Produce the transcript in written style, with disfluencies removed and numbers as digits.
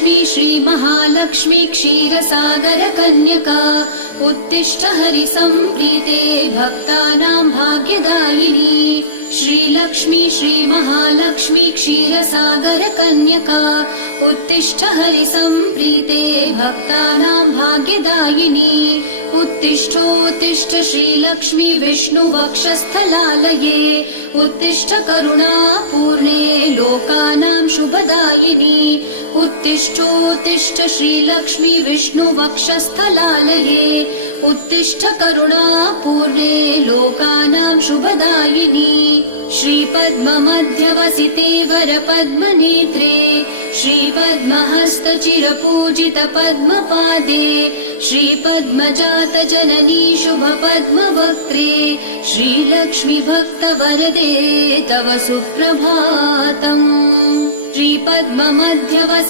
श्रीलक्ष्मी श्रीमहालक्ष्मी क्षीरसागर कन्यका उत्तिष्ठ हरिसम्प्रीते भक्तानां भाग्यदायिनी। श्रीलक्ष्मी श्रीमहालक्ष्मी क्षीरसागर कन्यका उत्तिष्ठ हरिसम्प्रीते भक्तानां भाग्यदायिनी। उत्तिष्ठोत्तिष्ठ श्रीलक्ष्मी विष्णुवक्षस्थलालये उत्तिष्ठ करुणापूर्णे लोकानां शुभदायिनी। उत्तिष्ठोत्तिष्ठ श्रीलक्ष्मी विष्णुवक्षस्थलालये उत्तिष्ठ करुणापूर्णे लोकानां शुभदायिनी। श्रीपद्ममध्यवसिते वरपद्मनेत्रे श्रीपद्महस्तचिरपूजित पद्मपादे श्रीपद्मजातजननी शुभपद्मवक्त्रे श्रीलक्ष्मी भक्तवरदे तव सुप्रभातम्। श्रीपद्ममध्यवसिते